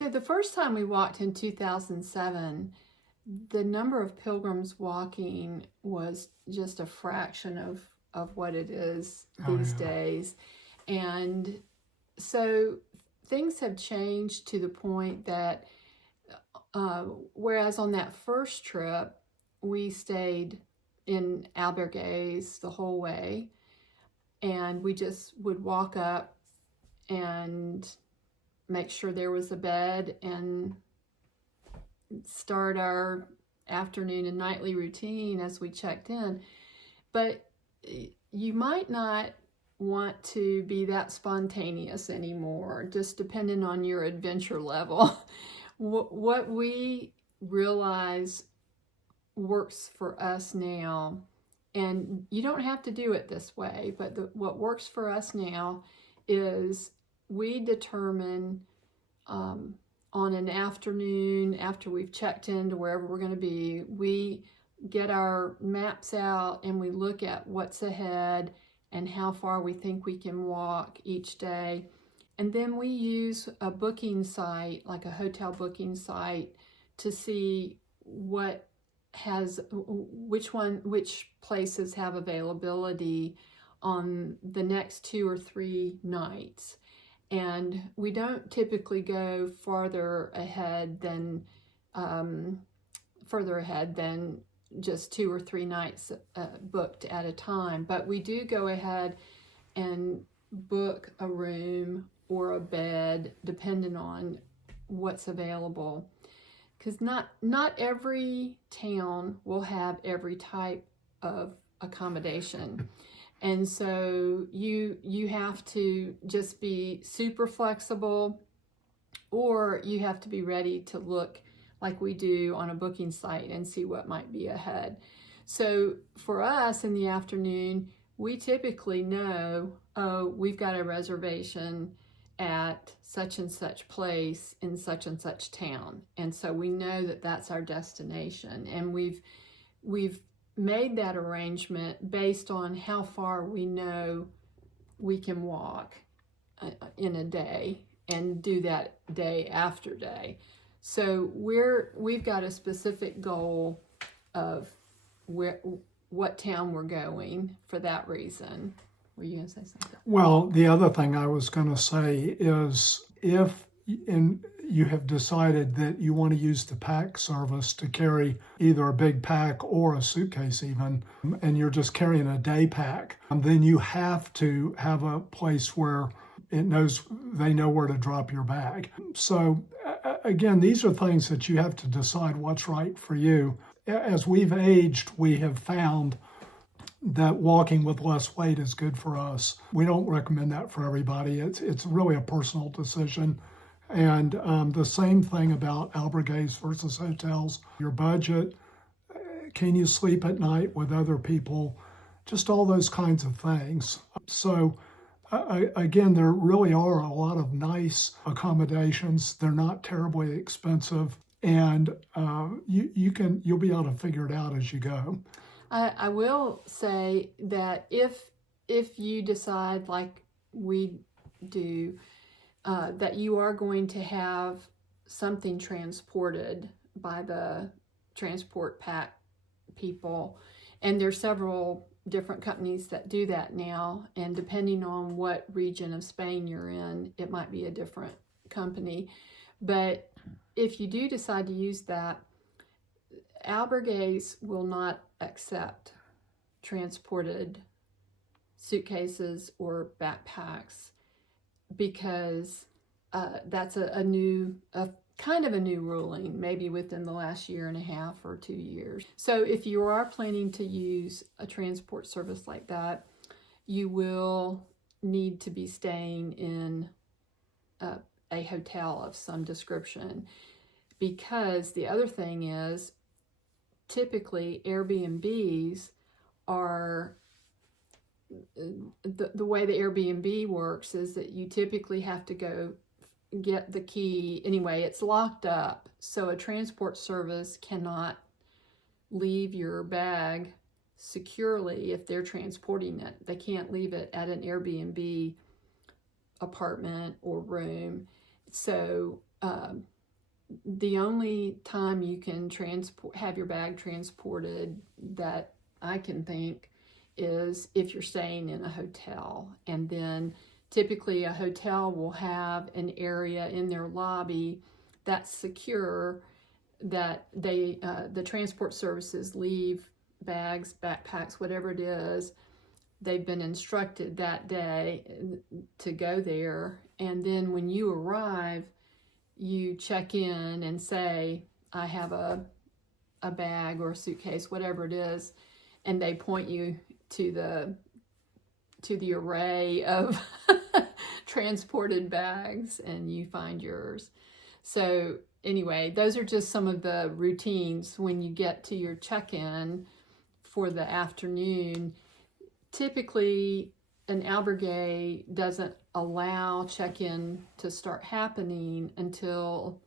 So the first time we walked in 2007, the number of pilgrims walking was just a fraction of what it is Oh, these yeah. days. And so things have changed to the point that, whereas on that first trip, we stayed in albergues the whole way, and we just would walk up and make sure there was a bed and start our afternoon and nightly routine as we checked in. But you might not want to be that spontaneous anymore, just depending on your adventure level. What we realize works for us now, and you don't have to do it this way, but what works for us now is we determine, on an afternoon after we've checked into wherever we're going to be, we get our maps out and we look at what's ahead and how far we think we can walk each day. And then we use a booking site, like a hotel booking site, to see which places have availability on the next 2 or 3 nights. And we don't typically go further ahead than just 2 or 3 nights booked at a time. But we do go ahead and book a room or a bed depending on what's available, because not every town will have every type of accommodation. And so you have to just be super flexible, or you have to be ready to look like we do on a booking site and see what might be ahead. So for us in the afternoon, we typically know, oh, we've got a reservation at such and such place in such and such town. And so we know that that's our destination. And we've made that arrangement based on how far we know we can walk in a day, and do that day after day. So we've got a specific goal of what town we're going for that reason. Were you going to say something? Well, the other thing I was going to say is if you have decided that you want to use the pack service to carry either a big pack or a suitcase even, and you're just carrying a day pack, then you have to have a place where they know where to drop your bag. So again, these are things that you have to decide what's right for you. As we've aged, we have found that walking with less weight is good for us. We don't recommend that for everybody. It's really a personal decision. And the same thing about albergues versus hotels. Your budget, can you sleep at night with other people? Just all those kinds of things. So again, there really are a lot of nice accommodations. They're not terribly expensive, and you'll be able to figure it out as you go. I will say that if you decide, like we do, that you are going to have something transported by the transport pack people, and there's several different companies that do that now, and depending on what region of Spain you're in, it might be a different company. But if you do decide to use that, albergues will not accept transported suitcases or backpacks, because that's a kind of a new ruling, maybe within the last 1.5 or 2 years. So if you are planning to use a transport service like that, you will need to be staying in a hotel of some description, because the other thing is, typically Airbnbs are, the way the Airbnb works is that you typically have to go get the key. Anyway, it's locked up, so a transport service cannot leave your bag securely if they're transporting it. They can't leave it at an Airbnb apartment or room. So the only time you can have your bag transported that I can think is if you're staying in a hotel. And then typically a hotel will have an area in their lobby that's secure, that the transport services leave bags, backpacks, whatever it is. They've been instructed that day to go there. And then when you arrive, you check in and say, I have a bag or a suitcase, whatever it is, and they point you to the array of transported bags, and you find yours. So anyway, those are just some of the routines when you get to your check-in for the afternoon. Typically, an albergue doesn't allow check-in to start happening until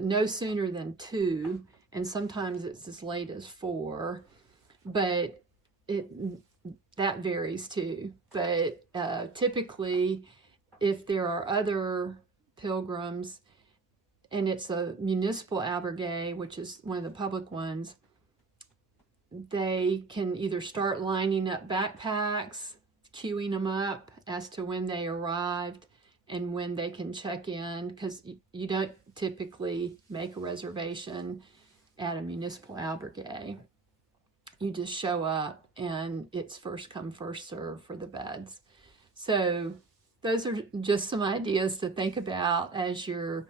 no sooner than 2, and sometimes it's as late as 4, but that varies too. But typically, if there are other pilgrims, and it's a municipal albergue, which is one of the public ones, they can either start lining up backpacks, queuing them up as to when they arrived and when they can check in, because you don't typically make a reservation at a municipal albergue. You just show up, and it's first come, first serve for the beds. So those are just some ideas to think about as you're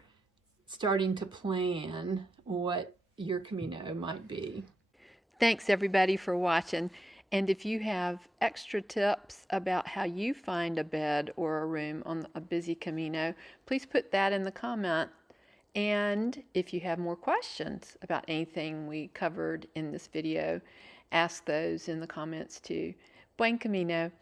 starting to plan what your Camino might be. Thanks everybody for watching. And if you have extra tips about how you find a bed or a room on a busy Camino, please put that in the comment. And if you have more questions about anything we covered in this video, ask those in the comments too. Buen Camino.